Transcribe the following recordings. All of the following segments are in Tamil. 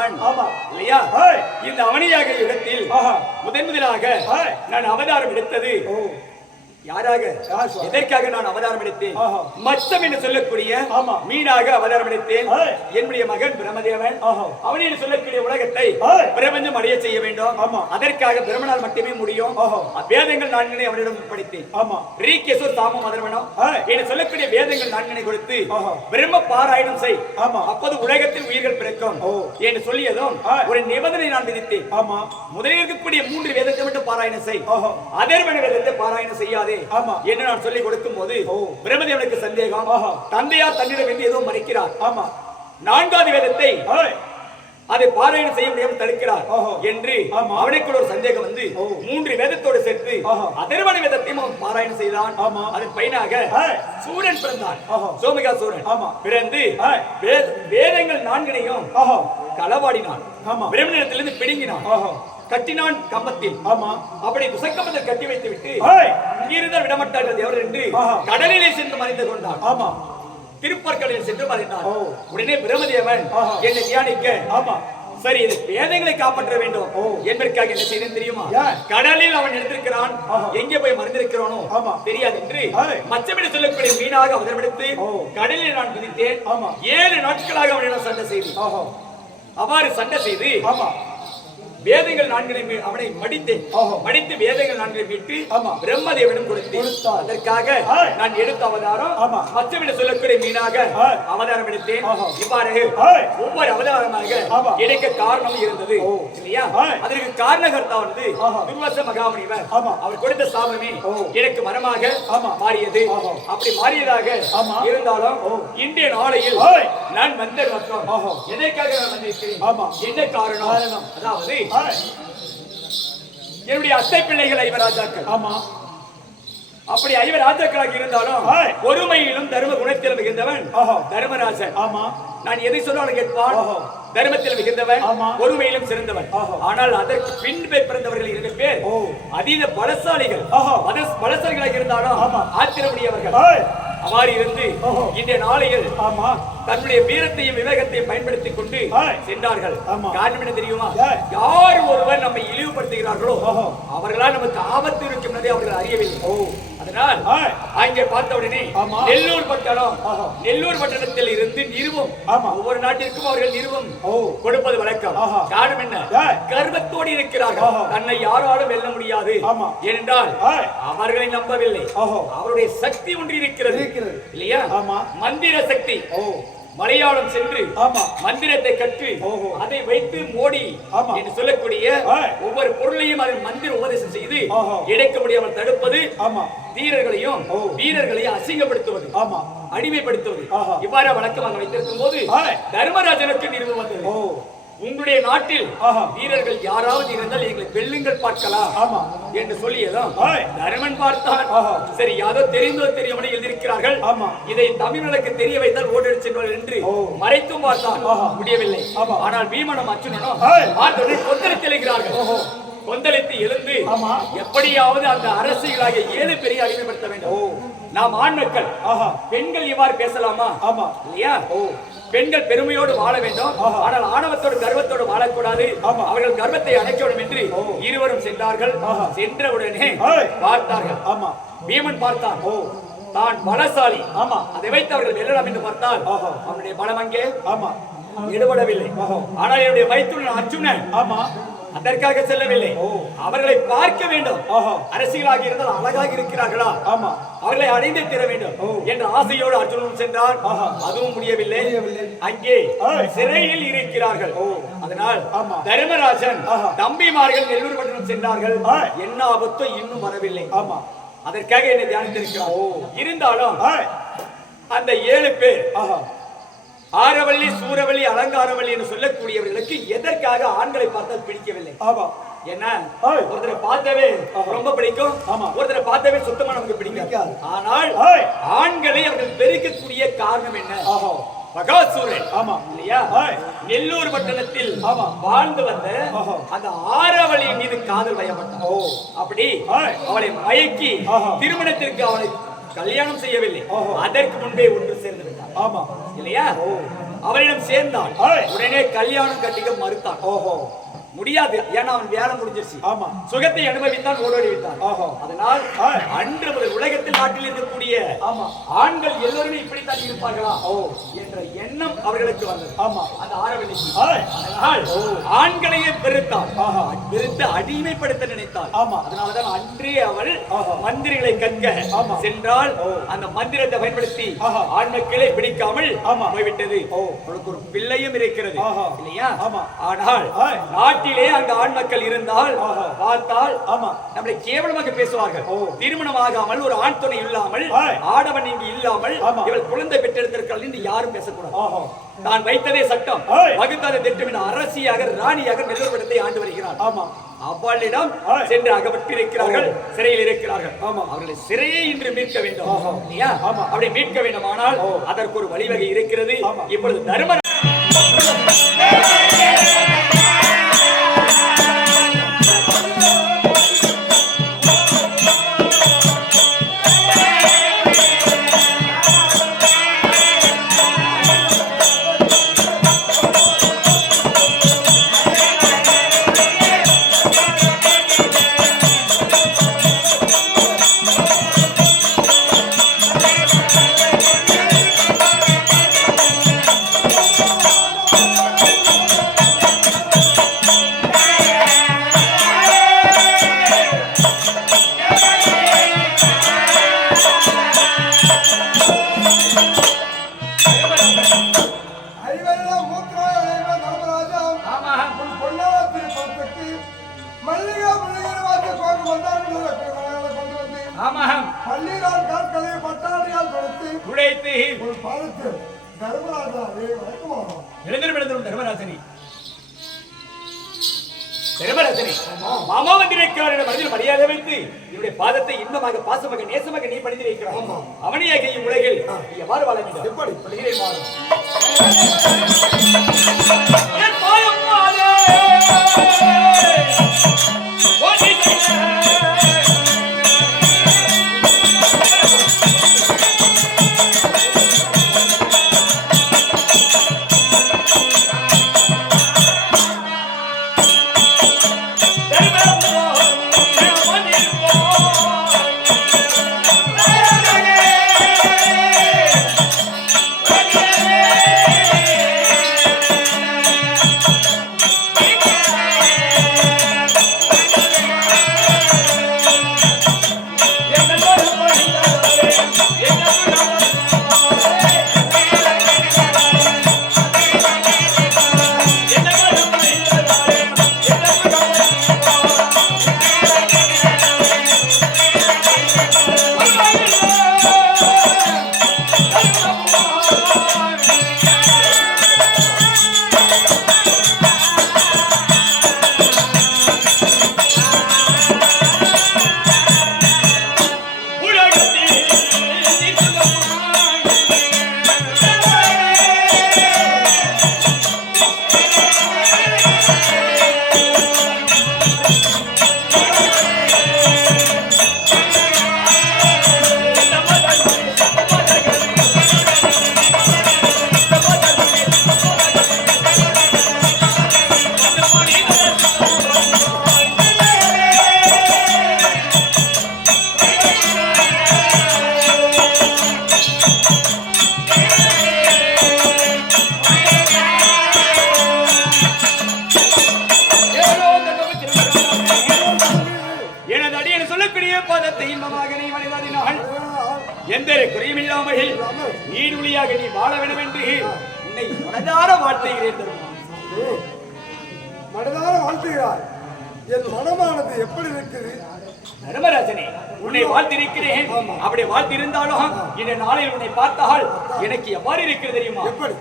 ராமன் இல்லையா? இந்த அவனியாக யுகத்தில் முதலாக நான் அவதாரம் எடுத்தது யாராக, எதற்காக நான் அவதாரம் எடுத்தேன்? மச்சம் என்று சொல்லக்கூடிய மீனாக அவதாரம் எடுத்தேன். என்னுடைய மகன் பிரம்மதேவன் அவன் என்று சொல்லக்கூடிய உலகத்தை பிரபஞ்சம் அடைய செய்ய வேண்டும். அதற்காக பிரம்மனால் மட்டுமே முடியும். வேதங்கள் நான்கினை அவனிடம் படித்தேன். ரீகேசோ சாமம் அதர்வனம் என்று சொல்லக்கூடிய வேதங்கள் நான்கினை கொடுத்து பிரம்ம பாராயணம் செய், அப்போது உலகத்தில் உயிர்கள் பிறக்கும் என்று சொல்லியதும் ஒரு நிபந்தனை நான் விதித்தேன். முதலில் இருக்கக்கூடிய 3 வேதத்தை மட்டும் பாராயணம் செய், அதர்வன வேதத்தை பாராயணம் செய்யாது என்ன நான் சொல்லி கொடுக்கும் போது பிரம்மதேவனுக்கு சந்தேகம். தந்தையார் தன்னிடம் என்று ஏதோ மறைக்கிறார். 4வது வேதத்தை அதை பாராயணம் செய்ய முடியாமல் தடுக்கிறார் என்று அவனுக்கு ஒரு சந்தேகம் வந்து 3 வேதத்தோடு சேர்த்து அதர்வன வேதத்தையும் அவன் பாராயணம் செய்தான். அதன் பயனாக சூரன் பிறந்தான். சோமிகா சூரன் பிறந்து வேதங்கள் 4ஐயும் களவாடினான். பிரம்மனிடத்திலிருந்து பிடுங்கினான், கட்டினான் கம்பத்தில். அப்படி துசக்கம்பத்தில் கட்டி வைத்து விட்டு இங்கிருந்தால் விடமாட்டார்கள் எவர் என்று கடலிலே சென்று மறைந்து கொண்டான். திருப்பற்கடலில் சென்று மறைந்தான். உடனே பிரம்மதேவன் என்னை தியானிக்க, சரி இது வேதங்களை காப்பாற்ற வேண்டும் என்பதற்காக என்ன செய்தேன் தெரியுமா? கடலில் அவன் எடுத்திருக்கிறான், எங்கே போய் மறைந்திருக்கிறானோ தெரியாது என்று மச்சமிட சொல்லக்கூடிய மீனாக அவதரித்து கடலில் நான் குதித்தேன். 7 நாட்களாக அவனிடம் சண்டை செய்து, அவ்வாறு சண்டை செய்து வேதங்கள் 4ஐ அவனை மடித்து வேதங்கள் 4ஐ மீட்டு பிரம்மதேவனிடம் கொடுத்தேன். அதற்காக நான் எடுத்த அவதாரம் மச்சமிட சொல்லக்கூடிய மீனாக அவதாரம் எடுத்தேன். இவ்வாறு ஒவ்வொரு அவதாரமாக எடுக்க காரணம் இருந்தது இல்லையா? அதற்கு காரணகர்த்தா வந்து துர்வாச மகாமுனிவர். அவர் கொடுத்த சாபமே எனக்கு மரமாக மாறியது. அப்படி மாறியதாக இருந்தாலும் இன்றைய நாளையில் நான் வந்த நோக்கம் எதற்காக நான் வந்திருக்கிறேன், என்ன காரணம்? அதாவது என்னுடைய அத்தை பிள்ளைகள் 5 ராஜாக்கள். அப்படி 5 ராஜாக்களாக இருந்தாலும் பொறுமையிலும் தர்ம குணத்திலும் மிகுந்தவன் தர்மராஜன். நான் எதை சொன்னாலும் கேட்பான், தர்மத்தில் மிகுந்தவன், பொறுமையிலும் சிறந்தவன். ஆனால் அதற்கு பின்பே பிறந்தவர்கள் 2 பேர் அதீத பலசாலிகள். பலசாலிகளாக இருந்தாலும் ஆத்திரமுடையவர்கள். அவ்வாறு இருந்து இந்த நாளையில் தன்னுடைய வீரத்தையும் விவேகத்தையும் பயன்படுத்திக் கொண்டு சென்றார்கள். காரணம் என்ன தெரியுமா? யார் ஒருவர் நம்மை இழிவுபடுத்துகிறார்களோ அவர்களால் நமக்கு ஆபத்து இருக்கும் என்பதை அவர்கள் அறியவில்லை. அதனால் அங்கே பார்த்த உடனே நெல்லூர் பட்டணத்தில் இருந்து நிறுவம், ஒவ்வொரு நாட்டிற்கும் அவர்கள் நிறுவம் கொடுப்பது வழக்கம். காரணம் என்ன? கர்வத்தோடு இருக்கிறார்கள், தன்னை யாராலும் வெல்ல முடியாது. ஏனென்றால் அவர்களை நம்பவில்லை. அவருடைய சக்தி ஒன்று இருக்கிறது இல்லையா? மந்திர சக்தி. மலையாளம் சென்று மந்திரத்தை கற்று அதை வைத்து மோடி என்று சொல்லக்கூடிய ஒவ்வொரு பொருளையும் அதன் மந்திர உபதேசம் செய்து எடுக்க முடியாமல் தடுப்பது, தீரர்களையும் வீரர்களையும் அசிங்கப்படுத்துவது, அடிமைப்படுத்துவது, இவ்வாறு வழக்கமாக வைத்திருக்கும் போது தர்மராஜனுக்கு நிறுவனம் வந்தது. உங்களுடைய நாட்டில் வீரர்கள் யாராவது இருந்தால் எங்களை வெல்லுங்கள் பார்க்கலாம் என்று சொல்லியதும் தர்மன் பார்த்தான். சரி, யாரோ தெரிந்தோ தெரியாமல் எழுதியிருக்கிறார்கள், இதை தமிழர்களுக்கு தெரிய வைத்தால் ஓடெடுத்து சென்றார்கள் என்று மறைத்தும் பார்த்தான். முடியவில்லை. ஆனால் பீமனும் அர்ஜுனனும் கொந்தளித்து எழுகிறார்கள். கொந்தளித்து எழுந்து எப்படியாவது அந்த அரசியலாகிய 7 பெரிய அடிமைப்படுத்த வேண்டும். நாம் ஆண் மக்கள், பெண்கள் இவ்வாறு பேசலாமா? இல்லையா? பெண்கள் பெருமையோடு வாழ வேண்டும், ஆனால் ஆணவத்தோடு கர்வத்தோடு வாழக்கூடாது. அவர்கள் கர்வத்தை அணைக்க வேண்டும் என்று இருவரும் சென்றார்கள். சென்றவுடனே பார்த்தார்கள். பீமன் பார்த்தான், தான் பலசாலி, அதை வைத்து அவர்கள் வெல்லலாம் என்று பார்த்தால் அவனுடைய பலம் அங்கே ஈடுபடவில்லை. ஆனால் என்னுடைய வைத்துள்ள அர்ஜுனன் அதற்காக செல்லவில்லை. அவர்களை பார்க்க வேண்டும். அரசியலாக இருந்தால் அழகாக இருக்கிறார்களா, அவர்களை அடைந்தே தீர வேண்டும் என்ற ஆசையோடு அர்ஜுனன் சென்றார். அதுவும் முடியவில்லை. அங்கே சிறையில் இருக்கிறார்கள். அதனால் தர்மராஜன் தம்பிமார்கள் நெல்லூர் பட்டணம் சென்றார்கள். என்ன ஆபத்தோ இன்னும் வரவில்லை. அதற்காக என்னை தியானித்திருக்கிறார். இருந்தாலும் அந்த 7 பேர் ஆரவள்ளி, சூரவள்ளி, அலங்காரவள்ளி என்று சொல்லக்கூடியவர்களுக்கு எதற்காக ஆண்களை பார்த்தால் பிடிக்கவில்லை? என்ன, ஒருத்தரை பார்த்தவே ரொம்ப பிடிக்கும், ஒருத்தரை பார்த்தவே சுத்தமா நமக்கு பிடிக்காது. ஆனால் ஆண்களை அவர்கள் பெருக்கக்கூடிய காரணம் என்ன? மகாசூரன் இல்லையா? நெல்லூர் பட்டணத்தில் வாழ்ந்து வந்த அந்த ஆரவளியின் மீது காதல் வயப்பட்டான். அப்படி அவளை மயக்கி திருமணத்திற்கு அவளை கல்யாணம் செய்யவில்லை. அதற்கு முன்பே ஒன்று சேர்ந்து விட்டார் இல்லையா? அவரிடம் சேர்ந்தான். உடனே கல்யாணம் கட்டிக்க மறுத்தான். ஓஹோ, முடியாது, ஏன்னா அவன் வேலை முடிஞ்சிருச்சு. ஆமா, சுகத்தை அனுபவித்தான், ஓடோடி விட்டான். அதனால் அன்று முதல் உலகத்தில் நாட்டில் இருக்கக்கூடிய ஆண்கள் எல்லோருமே இப்படித்தான் இருப்பார்களா என்ற எண்ணம் அவர்களுக்கு வந்தது. ஆமா, அந்த ஆரவணிக்கு அதனால் ஆண்களையே வெறுத்தான், வெறுத்து அடிமைப்படுத்த நினைத்தாள். ஆமா, அதனாலதான் அன்றே அவள் மந்திரிகளை கற்க சென்றால் அந்த மந்திரத்தை பயன்படுத்தி ஆண் மக்களை பிடிக்காமல் போய்விட்டது. அவளுக்கு ஒரு பிள்ளையும் இருக்கிறது இல்லையா? ஆனால் நாட்டிலே அங்க ஆண் மக்கள் இருந்தால் பார்த்தால் நம்மளை கேவலமாக பேசுவார்கள். திருமணம் ஆகாமல் ஒரு ஆண் துணை இல்லாமல் ஆடவன் இங்கு இல்லாமல் இவள் குழந்தை பெற்றெடுத்திருக்கிறாள் என்று யாரும் பேசக்கூடாது. நான் வைத்ததே சட்டம், வகுத்தாத திட்டம். அரசியாக ராணியாக நெல்லூர்படத்தை ஆண்டு வருகிறார். அவளிடம் சென்று அகப்பட்டிருக்கிறார்கள், சிறையில் இருக்கிறார்கள். அவர்களை சிறையை இன்று மீட்க வேண்டும். அப்படி மீட்க வேண்டுமானால் அதற்கு ஒரு வழிவகை இருக்கிறது. இப்பொழுது தர்ம மாமா வந்திருக்கிறார் மனதில் மரியாதை வைத்து இவருடைய பாதத்தை இன்பமாக பாசமாக நேசமாக நீ பணிந்திருக்கிறார். அவனையாக இவ்வுலகில் எவ்வாறு வாழ வேண்டும்? எப்படி படுகிறேன் மாறும் எந்த குறையுமில்லாமல் நீடுளியாக நீ வாழ வேண்டும் என்று உன்னை மனதார வாழ்த்துகிறேன். மனதார வாழ்த்துகிறார். என் மனமானது எப்படி இருக்குது தர்மராஜனே? உன்னை வாழ்த்திருக்கிறேன். அப்படி வாழ்த்திருந்தாலும் இந்த நாளில் உன்னை பார்த்தால் எனக்கு எவ்வாறு இருக்கிறது தெரியுமா? எப்படி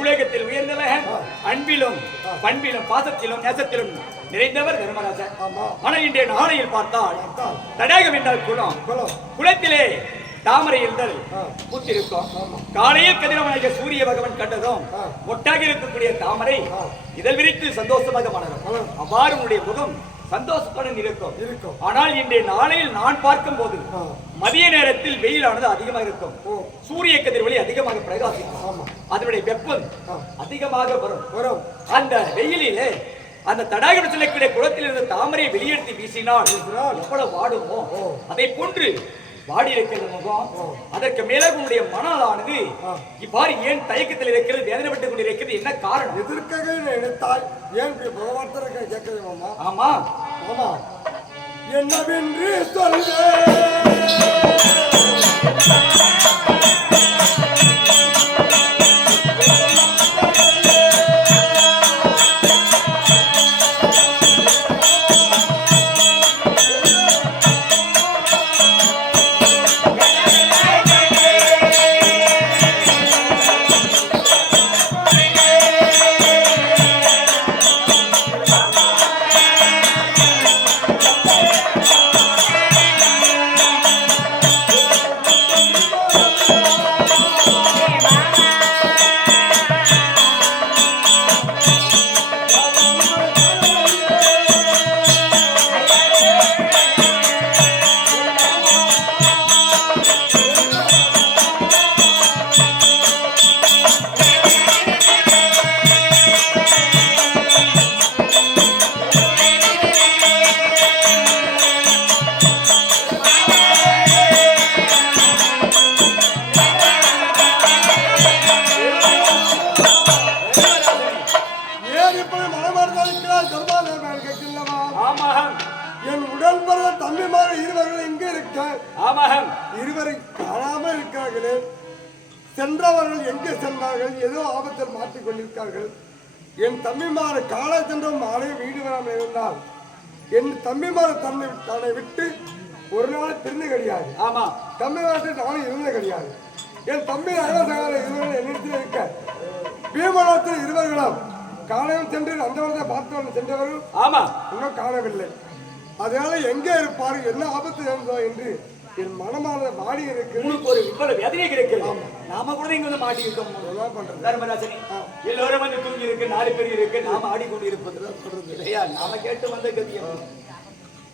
உலகத்தில் உயர்ந்தவன் அன்பிலும் பண்பிலும் பாசத்திலும் நேசத்திலும் நிறைந்தவர் தர்மராஜன். ஆமா. ஆனால் இன்றைய நாளையில் பார்த்தால் தடாகம் என்றால் குளம். குளத்திலே தாமரை இருந்தல் பூத்திருக்கும். காலையில் கதிரவனாகிய சூரிய பகவான் கண்டதும் ஒட்டாக இருக்கக்கூடிய தாமரை இதழ் விரித்து சந்தோஷமாக மலரும். அவ்வாறு உன்னுடைய முகம் சந்தோஷத்துடன் இருக்கும். ஆனால் இன்றைய நாளையில் நான் பார்க்கும் போது மதிய நேரத்தில் வெயிலானது அதிகமாக இருக்கும். சூரிய கதிர்வொளி அதிகமாக பிரகாசிக்கும். அதனுடைய வெப்பம் அதிகமாக வரும். அந்த வெயிலிலே அந்த தடாகம் செல்லக்கூடிய குளத்தில் இருந்த தாமரையை வெளியெடுத்து வீசினால் எவ்வளவு வாடுமோ அதை போன்று வாடி இருக்கிறது முகம். அதற்கு மேலாக உன்னுடைய மனதானது இவ்வாறு ஏன் தயக்கத்தில் இருக்கிறது, வேதனைப்பட்டுக் கொண்டிருக்கிறது, என்ன காரணம்? எதற்காக நினைத்தால் ஏன் பகவான் கேட்கவே மாமா? ஆமா ஆமா. என்னவென்று சொல்ல என் உடல் பிறந்த தம்பிமார் இருவர்கள் எங்கே இருக்க? இருவரை காணாமல் இருக்கிறார்களே. சென்றவர்கள் எங்கே சென்றார்கள்? ஏதோ ஆபத்தில் மாற்றிக் கொண்டிருக்கார்கள். என் தம்பிமாரை காலை சென்றும் மாலை வீடு வராமல் இருந்தால் என் தம்பிமாரை தன்னை விட்டு ஒரு நாள் பிரிந்து கிடையாது. தம்பிமாரத்தில் நானும் இருந்தது கிடையாது. என் தம்பி அழகாக இருவர்கள் என்னிடத்தில் இருக்க பீமநாத்தில் இருவர்களும் காலையும் சென்று அந்த பார்த்து சென்றவர்கள் இன்னும் காணவில்லை. அதனால எங்கே இருப்பாரு, என்ன ஆபத்து இருந்தோ என்று என் மனமான மாடி இருக்கு. உங்களுக்கு ஒரு இவ்வளவு வேதனை கிடைக்கிறது. நாம கூட இங்க வந்து மாட்டி இருக்கோம். என்ன பண்றது தர்மராஜனே? எல்லோரும் வந்து தூங்கி இருக்கு, 4 பேர் இருக்கு, நாம ஆடிக்கொண்டு இருப்பது இல்லையா? நாம கேட்டு வந்த கதி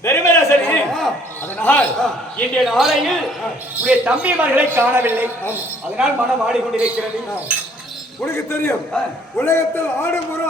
தர்மராஜனே. அதனால் இன்றைய நாளையில் உடைய தம்பிமார்களை காணவில்லை. அதனால் மனம் ஆடிக்கொண்டிருக்கிறது. உனக்கு தெரியும் உலகத்தில் ஆடும் ஒரு